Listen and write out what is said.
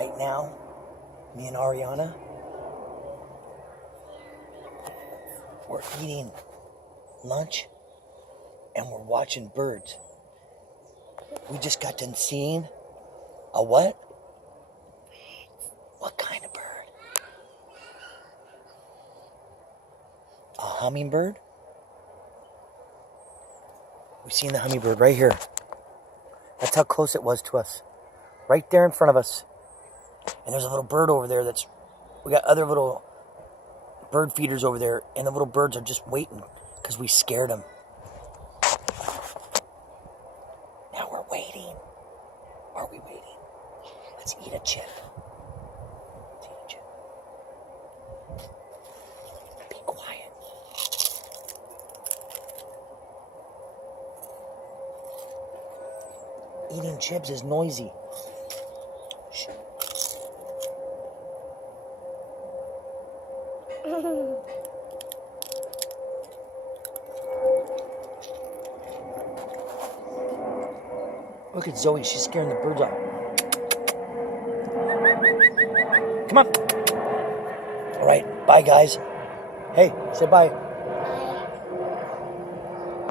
Right now, me and Ariana, we're eating lunch and we're watching birds. We just got done seeing a what? What kind of bird? A hummingbird? We've seen the hummingbird right here. That's how close it was to us. Right there in front of us. And there's a little bird over there we got other little bird feeders over there, and the little birds are just waiting because we scared them. Now we're waiting. Are we waiting? Let's eat a chip. Let's eat a chip. Be quiet. Eating chips is noisy. Shh. Look at Zoe, she's scaring the birds off. Come on. All right, bye guys. Hey, say bye.